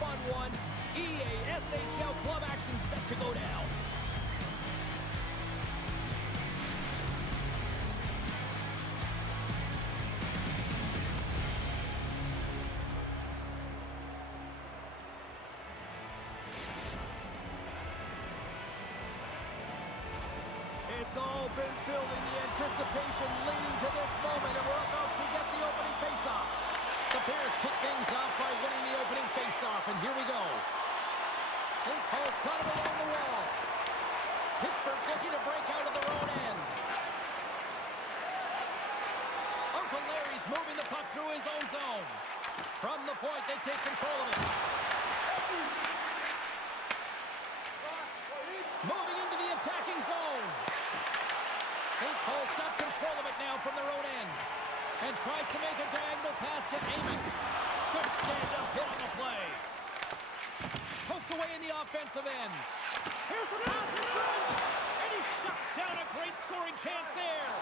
fun one. EASHL club action set to go down. It's all been building, the anticipation leading to this moment, and we're about to get the opening faceoff. The Bears kick things off by winning the opening faceoff, and here we go. St. Paul's got it along the wall. Pittsburgh's looking to break out of their own end. Uncle Larry's moving the puck through his own zone. From the point, they take control of it. Moving into the attacking zone. St. Paul's got control of it now from their own end. And tries to make a diagonal pass to Amon. Good stand-up hit on the play. Poked away in the offensive end. Here's the pass in front. And he shuts down a great scoring chance there.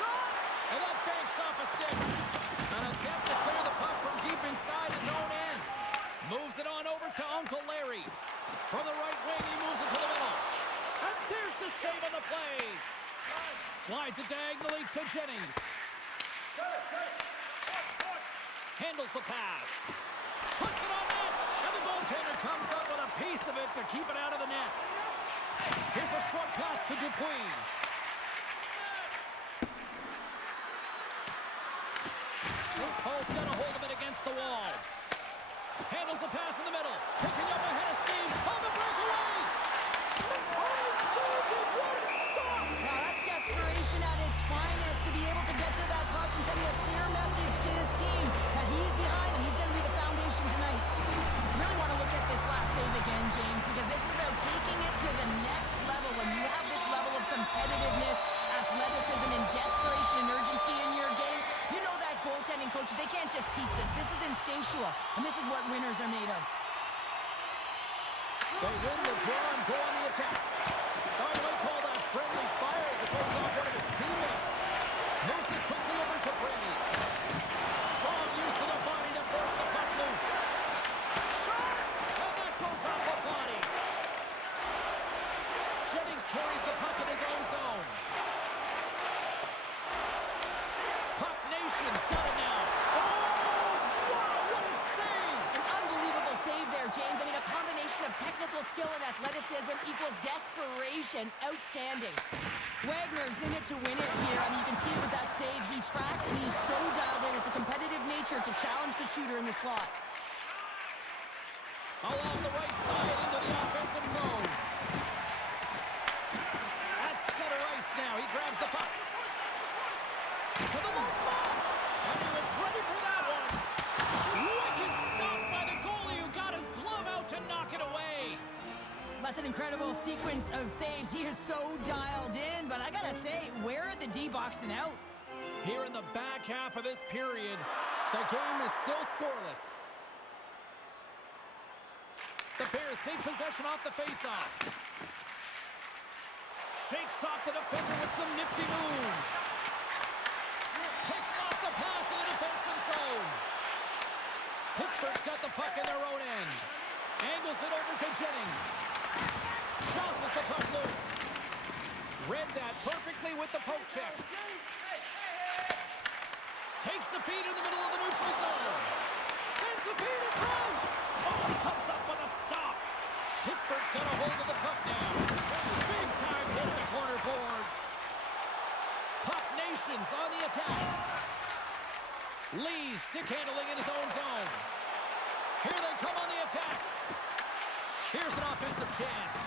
Shot! And that banks off a stick. An attempt to clear the puck from deep inside his own end. Moves it on over to Uncle Larry. From the right wing, he moves it to the middle. And there's the save on the play. Slides it diagonally to Jennings. Handles the pass. Puts it on net. And the goaltender comes up with a piece of it to keep it out of the net. Here's a short pass to Dupuis. St. Paul's got a hold of it against the wall. Handles the pass in the middle. Picking up ahead of steam. On the breakaway. Oh, so good. What a stop. Wow, that's desperation at its finest to be able to get to that puck and send a clear message to his team that he's behind and he's going to be the foundation tonight. Really want to look at this last save again, James, because this is about taking it to the next level. When you have this level of competitiveness, athleticism, and desperation and urgency in your game, you know that goaltending coaches, they can't just teach this. This is instinctual, and this is what winners are made of. They win the draw and go on the attack. I might call that friendly fire as it goes off one of his teammates. Moves it quickly over to Brady. Strong use of the body to force the puck loose. Shot! And that goes off the body. Jennings carries the puck in his own zone. Puck Nation's got it now. Oh, wow, what a save! An unbelievable save there, James. I mean, a combination of technical skill and athleticism equals desperation. Outstanding. Wagner's in it to win it here. I mean, you can see it with that save. He tracks and he's so dialed in. It's a competitive nature to challenge the shooter in the slot. Along the right side into the offensive zone. At center ice now. He grabs the puck. To the low slot. And he was ready for that one. Wicked stop by the goalie who got his glove out to knock it away. That's an incredible sequence of saves. He is so dialed in, but I gotta say, where are the D-boxing out? Here in the back half of this period, the game is still scoreless. The Bears take possession off the faceoff. Shakes off the defender with some nifty moves. Picks off the pass in the defensive zone. Pittsburgh's got the puck in their own end. Angles it over to Jennings. Tosses the puck loose. Read that perfectly with the poke check. Takes the feed in the middle of the neutral zone. Sends the feed in front. Oh, he comes up with a stop. Pittsburgh's got a hold of the puck now. Big time hit in the corner boards. Puck Nation's on the attack. Lee stick handling in his own zone. Here they come on the attack. Here's an offensive chance.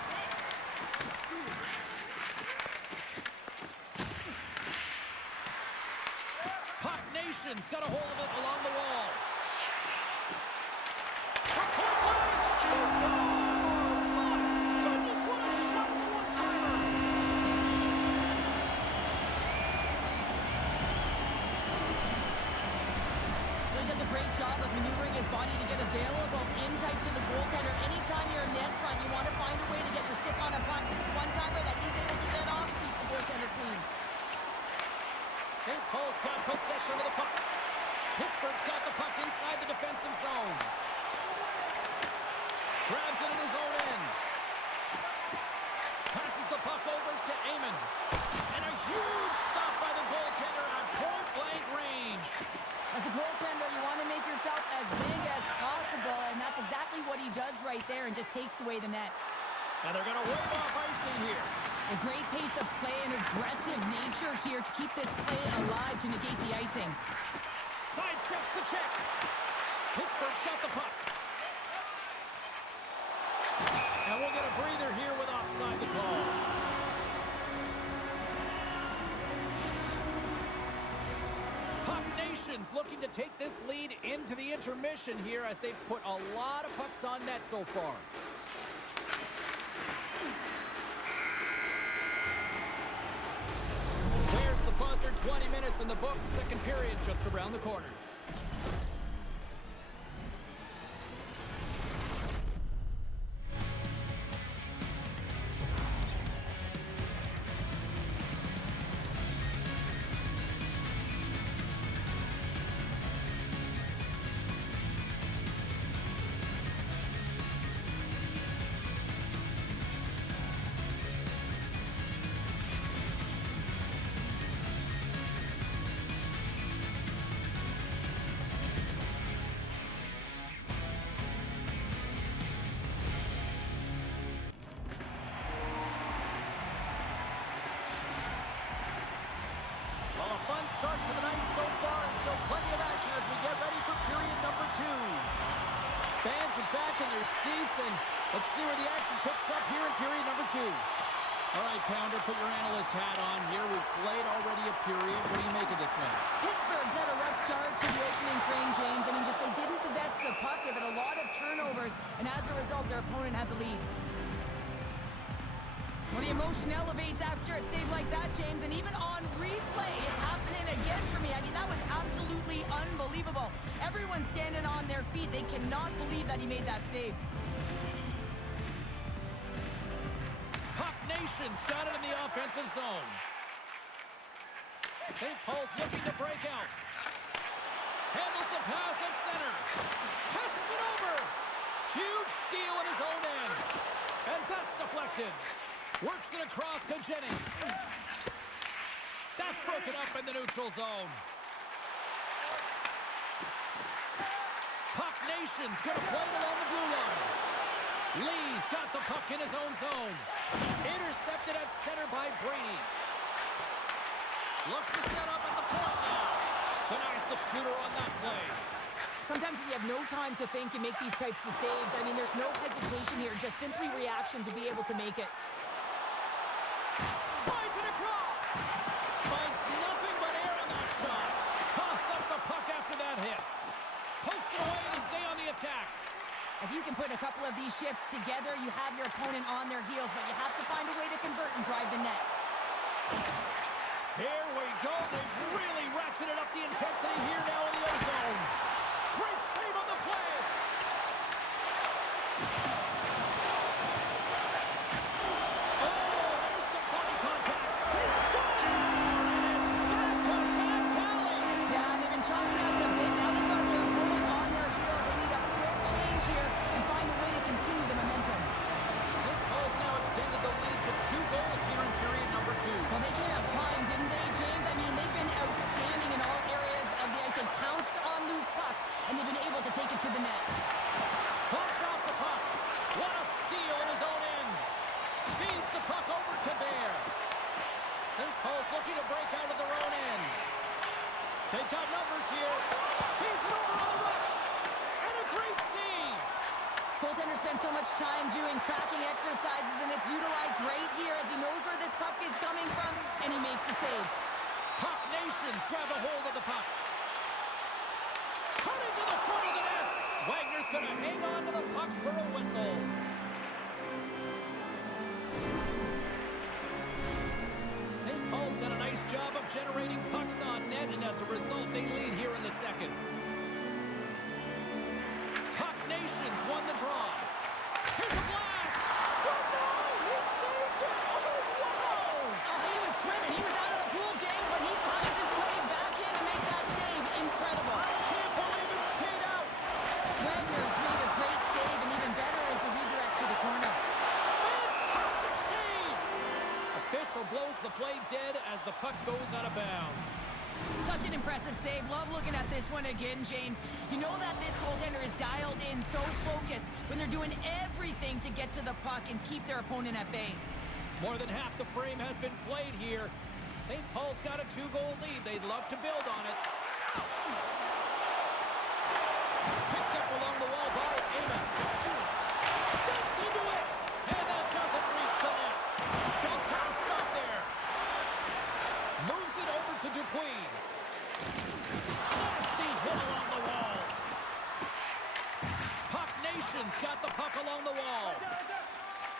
Puck Nation's got a hold of it along the wall. Great job of maneuvering his body to get available in tight to the goaltender. Anytime you're net front, you want to find a way to get your stick on a puck. This one-timer that he's able to get off keeps the goaltender clean. St. Paul's got possession of the puck. Pittsburgh's got the puck inside the defensive zone. Grabs it in his own end. Passes the puck over to Amon. And a huge stop by the goaltender at point-blank range. As a goaltender, you want to make yourself as big as possible, and that's exactly what he does right there and just takes away the net. And they're going to wave off icing here. A great pace of play and aggressive nature here to keep this play alive to negate the icing. Sidesteps the check. Pittsburgh's got the puck. And we'll get a breather here with offside the call. Puck Nation's looking to take this lead into the intermission here as they've put a lot of pucks on net so far. There's the buzzer, 20 minutes in the books, second period just around the corner. Start for the night so far, and still plenty of action as we get ready for period number 2. Fans are back in their seats, and let's see where the action picks up here in period number 2. All right, Pounder, put your analyst hat on here. We've played already a period. What do you make of this one? Pittsburgh's had a rough start to the opening frame, James. I mean, just they didn't possess the puck. They've had a lot of turnovers, and as a result, their opponent has a lead. When the emotion elevates after a save like that, James, and even on replay, it's happening again for me. I mean, that was absolutely unbelievable. Everyone's standing on their feet. They cannot believe that he made that save. Puck Nation's got it in the offensive zone. St. Paul's looking to break out. Handles the pass at center. Passes it over. Huge steal at his own end. And that's deflected. Works it across to Jennings. That's broken up in the neutral zone. Puck Nation's going to play it along the blue line. Lee's got the puck in his own zone. Intercepted at center by Brady. Looks to set up at the point now. Denies the shooter on that play. Sometimes when you have no time to think, you make these types of saves. I mean, there's no hesitation here, just simply reaction to be able to make it. Slides it across. Finds nothing but air on that shot. Coughs up the puck after that hit. Pokes it away to stay on the attack. If you can put a couple of these shifts together, you have your opponent on their heels, but you have to find a way to convert and drive the net. Here we go. They've really ratcheted up the intensity here now in the O-zone. Great save on the play. Looking to break out of their own end. They've got numbers here. Feeds it over on the rush. And a great save. Goaltender spends so much time doing tracking exercises, and it's utilized right here as he knows where this puck is coming from, and he makes the save. Puck Nations grab a hold of the puck. Cutting to the front of the net. Wagner's going to hang on to the puck for a whistle. Paul's done a nice job of generating pucks on net, and as a result, they lead here in the second. Puck Nations won the draw. Here's a blast! Score! No! He saved it! Oh, wow! Oh, he was swimming. He was out of the pool, James, but he finds his way back in to make that save. Incredible. an impressive save. Love looking at this one again, James. You know that this goaltender is dialed in, so focused when they're doing everything to get to the puck and keep their opponent at bay. More than half the frame has been played here. St. Paul's got a 2-goal lead. They'd love to build on it. Picked up along the wall by Amon. Steps into it, and that doesn't reach the net. Big time stop there. Moves it over to Dupuis. Nasty hit along the wall. Puck Nation's got the puck along the wall.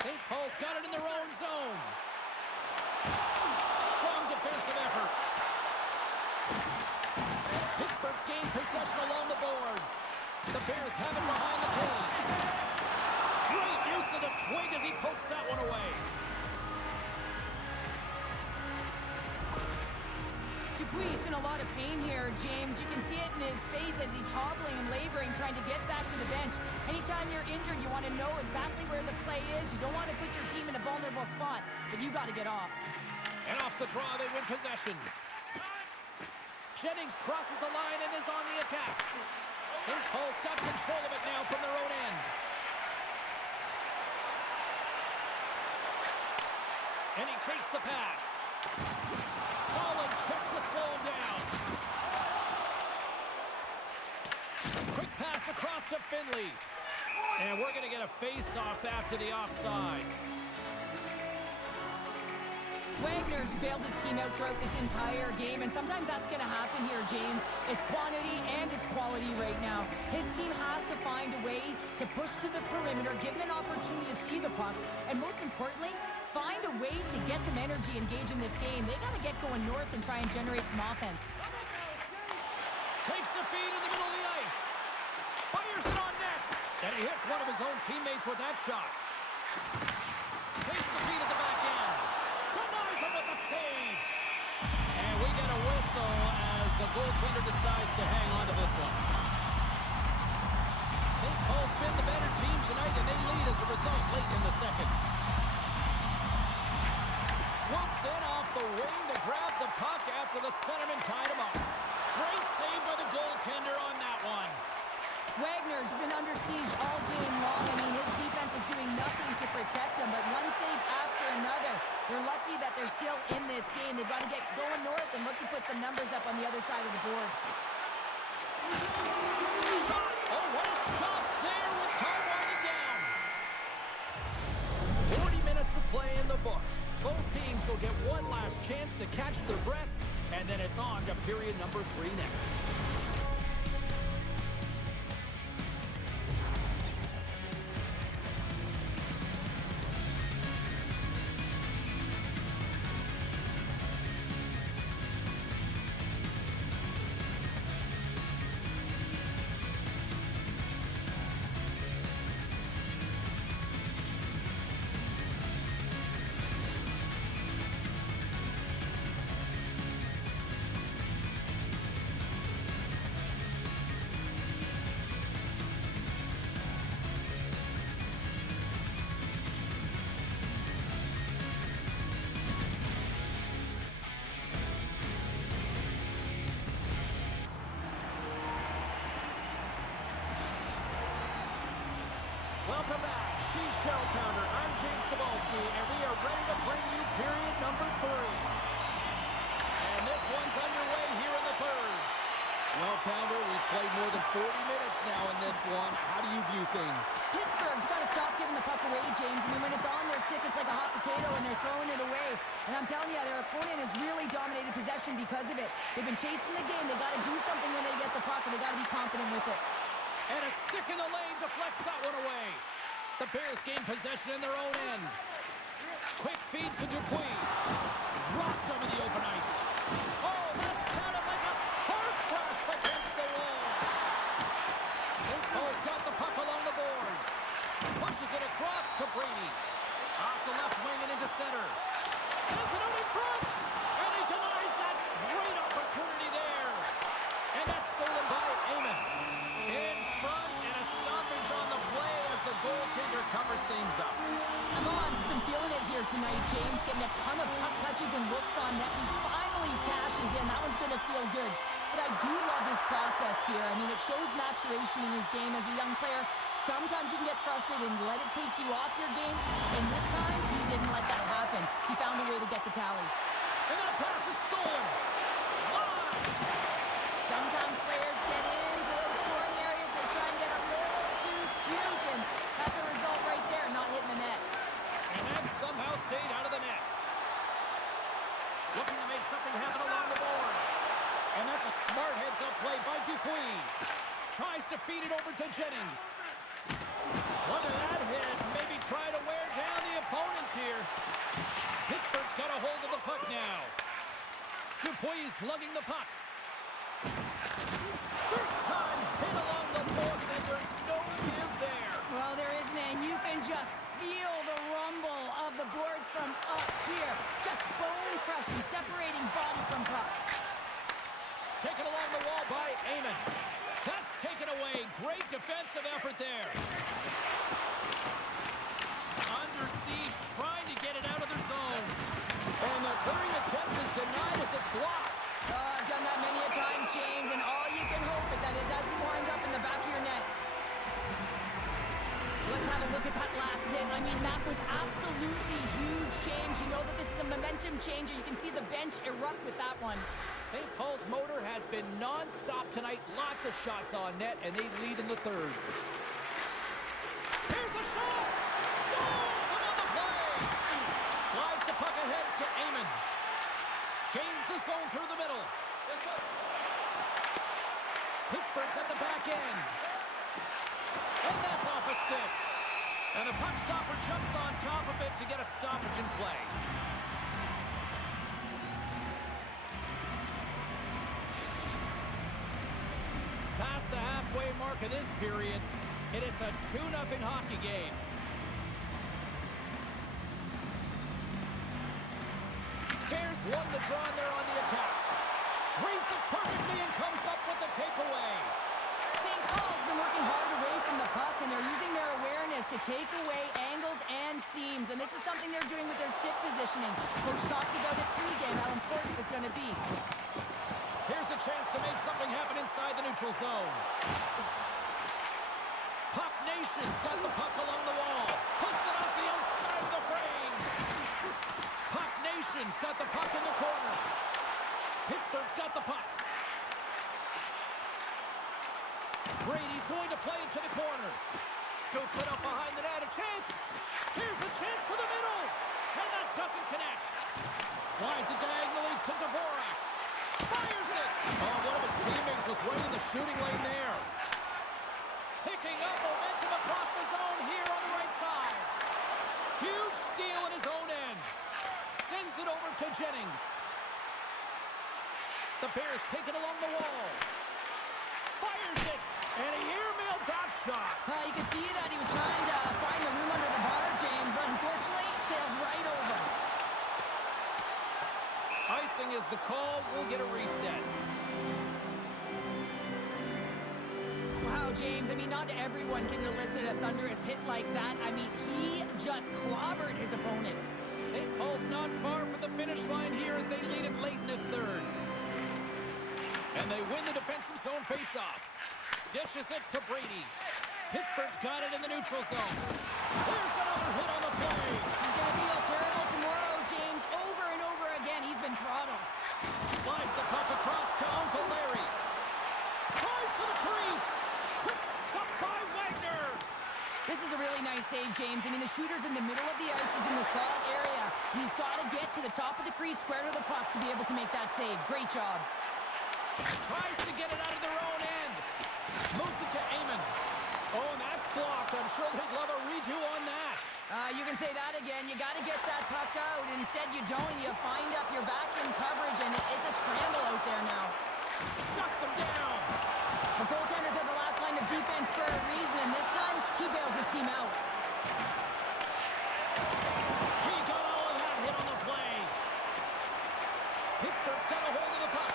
St. Paul's got it in their own zone. Strong defensive effort. Pittsburgh's gained possession along the boards. The Bears have it behind the cage. Great use of the twig as he pokes that one away. Dupuis in a lot of pain here, James. You can see it in his face as he's hobbling and laboring, trying to get back to the bench. Anytime you're injured, you want to know exactly where the play is. You don't want to put your team in a vulnerable spot, but you got to get off. And off the draw, they win possession. Jennings crosses the line and is on the attack. St. Paul's got control of it now from their own end. And he takes the pass. Solid check to slow him down. Quick pass across to Finley. And we're going to get a face-off after the offside. Wagner's bailed his team out throughout this entire game, and sometimes that's going to happen here, James. It's quantity and it's quality right now. His team has to find a way to push to the perimeter, give him an opportunity to see the puck, and most importantly, find a way to get some energy engaged in this game. They got to get going north and try and generate some offense. Takes the feed in the middle of the ice. Fires it on net. And he hits one of his own teammates with that shot. Takes the feed at the back end. Denies him with a save. And we get a whistle as the goaltender decides to hang on to this one. St. Paul's been the better team tonight, and they lead as a result late in the second. Swoops in off the wing to grab the puck after the centerman tied him up. Great save by the goaltender on that one. Wagner's been under siege all game long. I mean, his defense is doing nothing to protect him, but one save after another. They're lucky that they're still in this game. They've got to get going north and look to put some numbers up on the other side of the board. Shot! Oh, what a stop there with time winding down. 40 minutes of play in the books. Both teams will get one last chance to catch their breaths, and then it's on to period number 3 next. Welcome back. She's Shell Pounder. I'm James Cebulski, and we are ready to bring you period number 3. And this one's underway here in the third. Well, Pounder, we've played more than 40 minutes now in this one. How do you view things? Pittsburgh's got to stop giving the puck away, James. I mean, when it's on their stick, it's like a hot potato, and they're throwing it away. And I'm telling you, their opponent has really dominated possession because of it. They've been chasing the game. They got to do something when they get the puck, and they got to be confident with it. And a stick in the lane deflects that one away. The Bears gain possession in their own end. Quick feed to Dupuis. Dropped over the open ice. Oh, that sounded like a car crash against the wall. St. Paul's got the puck along the boards. Pushes it across to Brady. Off the left wing and into center. Sends it out in front. And he denies that great opportunity there. And that's stolen by Amon. In front and a stoppage on the play as the goaltender covers things up. Amon's been feeling it here tonight, James, getting a ton of puck touches and looks on net, and finally cashes in. That one's going to feel good. here. I mean, it shows maturation in his game as a young player. Sometimes you can get frustrated and let it take you off your game. And this time, he didn't let that happen. He found a way to get the tally. And that pass is stolen. Line. Sometimes players get into those scoring areas. They try and get a little too cute. And that's a result right there, not hitting the net. And that somehow stayed out of the net. Looking to make something happen along the boards. And that's a smart heads-up play by Dupuis. Tries to feed it over to Jennings. Look at that hit. Maybe try to wear down the opponents here. Pittsburgh's got a hold of the puck now. Dupuis lugging the puck. Big time hit along the boards, and there's no give there. Well, there isn't, and you can just feel the rumble of the boards from up here. Just bone-crushing, separating body from puck. Taken along the wall by Eamon. That's taken away. Great defensive effort there. Under siege, trying to get it out of their zone. And the clearing attempt is denied as it's blocked. I've done that many a times, James, and all you can hope is that is as you wind up in the back of your net. Let's have a look at that last hit. I mean, that was absolutely huge change. You know that this is a momentum changer. You can see the bench erupt with that one. St. Paul's motor has been non-stop tonight. Lots of shots on net, and they lead in the third. Here's a shot! Scores another play! Slides the puck ahead to Eamon. Gains the zone through the middle. Pittsburgh's at the back end. And that's off a stick. And the puck stopper jumps on top of it to get a stoppage in play. Past the halfway mark of this period, and it's a 2-0 hockey game. Bears won the draw and they're on the attack. Reads it perfectly and comes up with the takeaway. St. Paul's been working hard away from the puck, and they're using their awareness to take away angles and seams. And this is something they're doing with their stick positioning. Coach talked about it pregame, how important it's going to be. Here's a chance to make something happen inside the neutral zone. Puck Nation's got the puck along the wall. Puts it off the outside of the frame. Puck Nation's got the puck in the corner. Pittsburgh's got the puck. Brady's going to play it to the corner. Scoops it up behind the net. A chance. Here's a chance to the middle. And that doesn't connect. Slides it diagonally to Dvorak. Fires it! Oh, one of his teammates is right in the shooting lane there. Picking up momentum across the zone here on the right side. Huge steal in his own end. Sends it over to Jennings. The Bears take it along the wall. Fires it! And he airmailed that shot. You can see that he was trying to find the room under the bar, James, but unfortunately, sailed right over. Icing is the call. We'll get a reset. Wow, James, I mean, not everyone can elicit a thunderous hit like that. I mean, he just clobbered his opponent. St. Paul's not far from the finish line here as they lead it late in this third. And they win the defensive zone faceoff. Dishes it to Brady. Pittsburgh's got it in the neutral zone. There's another hit on the play. He's going to feel terrible tomorrow, James. Over and over again, he's been throttled. Slides the puck across to Uncle Larry. Tries to the crease. Quick stop by Wagner. This is a really nice save, James. I mean, the shooter's in the middle of the ice. He's in the slot area. And he's got to get to the top of the crease, square to the puck to be able to make that save. Great job. Tries to get it out of their own end. Moves it to Eamon. Oh, and that's blocked. I'm sure they'd love a redo on that. You can say that again. You got to get that puck out. Instead, you don't. You find up your back in coverage, and it's a scramble out there now. Shuts him down. The goaltenders are the last line of defense for a reason, and this time, he bails his team out. He got all of that hit on the play. Pittsburgh's got a hold of the puck.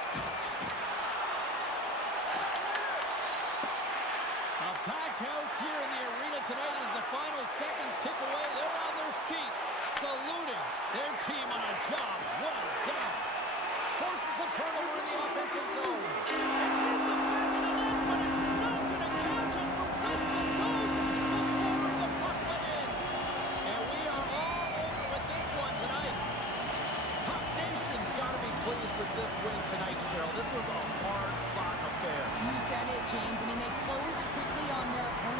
A packed house here in the arena tonight as the final seconds tick away. They're on their feet, saluting their team on a job well done. Forces the turnover in the offensive zone. It's in the back of the net. with this win tonight, Cheryl. This was a hard-fought affair. You said it, James. I mean, they closed quickly on their opponent.